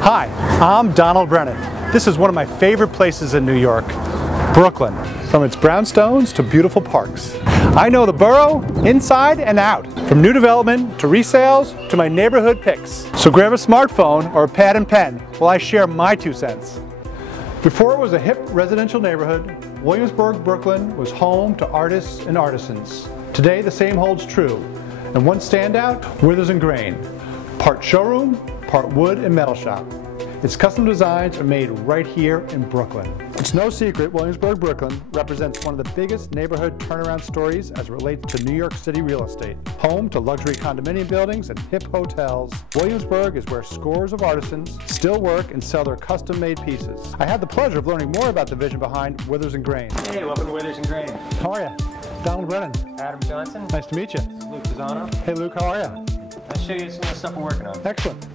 Hi, I'm Donald Brennan. This is one of my favorite places in New York, Brooklyn. From its brownstones to beautiful parks. I know the borough inside and out, from new development to resales to my neighborhood picks. So grab a smartphone or a pad and pen while I share my 2 cents. Before it was a hip residential neighborhood, Williamsburg, Brooklyn was home to artists and artisans. Today the same holds true, and one standout, Withers & Grain. Part showroom, part wood and metal shop. Its custom designs are made right here in Brooklyn. It's no secret Williamsburg, Brooklyn represents one of the biggest neighborhood turnaround stories as it relates to New York City real estate. Home to luxury condominium buildings and hip hotels, Williamsburg is where scores of artisans still work and sell their custom-made pieces. I had the pleasure of learning more about the vision behind Withers & Grain. Hey, welcome to Withers & Grain. How are you? Donald Brennan. Adam Johnson. Nice to meet you. This is Luke Pisano. Hey Luke, how are you? I'll show you some of the stuff we're working on. Excellent.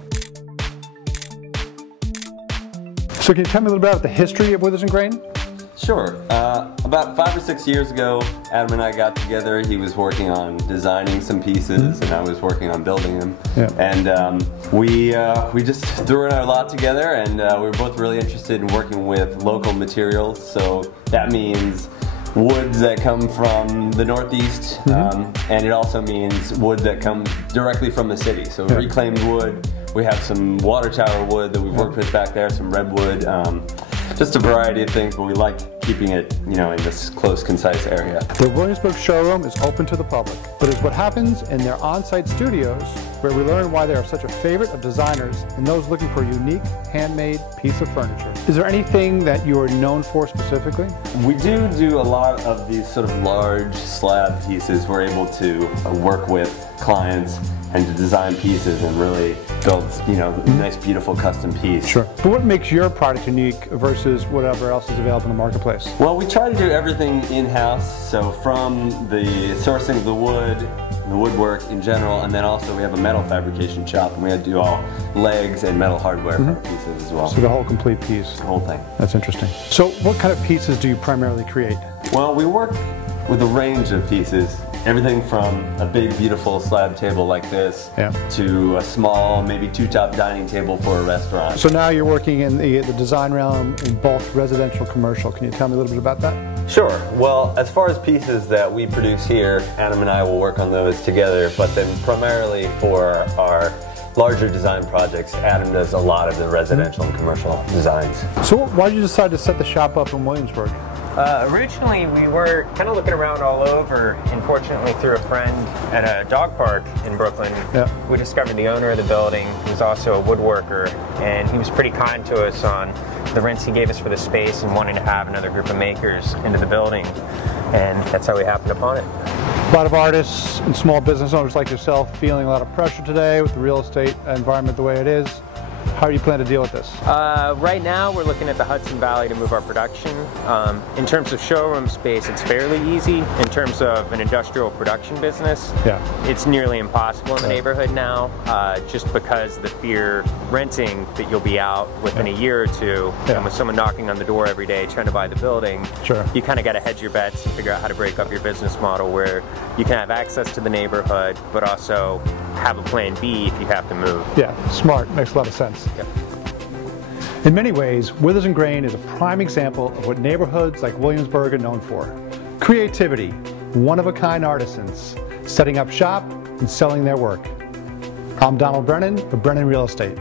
So can you tell me a little bit about the history of Withers & Grain? Sure. About 5 or 6 years ago, Adam and I got together. He was working on designing some pieces, and I was working on building them. Yeah. And we just threw in our lot together, and we were both really interested in working with local materials. So that means woods that come from the Northeast, and it also means wood that comes directly from the city. So reclaimed wood. We have some water tower wood that we've worked with back there, some redwood, just a variety of things, but we like keeping it, in this close, concise area. The Williamsburg showroom is open to the public, but is what happens in their on-site studios where we learn why they are such a favorite of designers and those looking for a unique, handmade piece of furniture. Is there anything that you are known for specifically? We do a lot of these sort of large slab pieces. We're able to work with clients and to design pieces and really build, a nice, beautiful custom piece. Sure. But what makes your product unique versus whatever else is available in the marketplace? Well, we try to do everything in-house, so from the sourcing of the wood, the woodwork in general, and then also we have a metal fabrication shop, and we do all legs and metal hardware for our pieces as well. So the whole complete piece. The whole thing. That's interesting. So what kind of pieces do you primarily create? Well, we work with a range of pieces. Everything from a big, beautiful slab table like this to a small, maybe 2-top dining table for a restaurant. So now you're working in the design realm in both residential and commercial. Can you tell me a little bit about that? Sure. Well, as far as pieces that we produce here, Adam and I will work on those together, but then primarily for our larger design projects, Adam does a lot of the residential and commercial designs. So why did you decide to set the shop up in Williamsburg? Originally, we were kind of looking around all over, and fortunately through a friend at a dog park in Brooklyn, we discovered the owner of the building, who's also a woodworker, and he was pretty kind to us on the rents he gave us for the space and wanting to have another group of makers into the building, and that's how we happened upon it. A lot of artists and small business owners like yourself feeling a lot of pressure today with the real estate environment the way it is. How do you plan to deal with this? Right now we're looking at the Hudson Valley to move our production. In terms of showroom space, it's fairly easy. In terms of an industrial production business, it's nearly impossible in the neighborhood now, just because the fear renting that you'll be out within a year or two, and with someone knocking on the door every day trying to buy the building, you kind of got to hedge your bets and figure out how to break up your business model where you can have access to the neighborhood, but also have a plan B if you have to move. Yeah, smart. Makes a lot of sense. In many ways, Withers & Grain is a prime example of what neighborhoods like Williamsburg are known for. Creativity, one-of-a-kind artisans, setting up shop and selling their work. I'm Donald Brennan of Brennan Real Estate.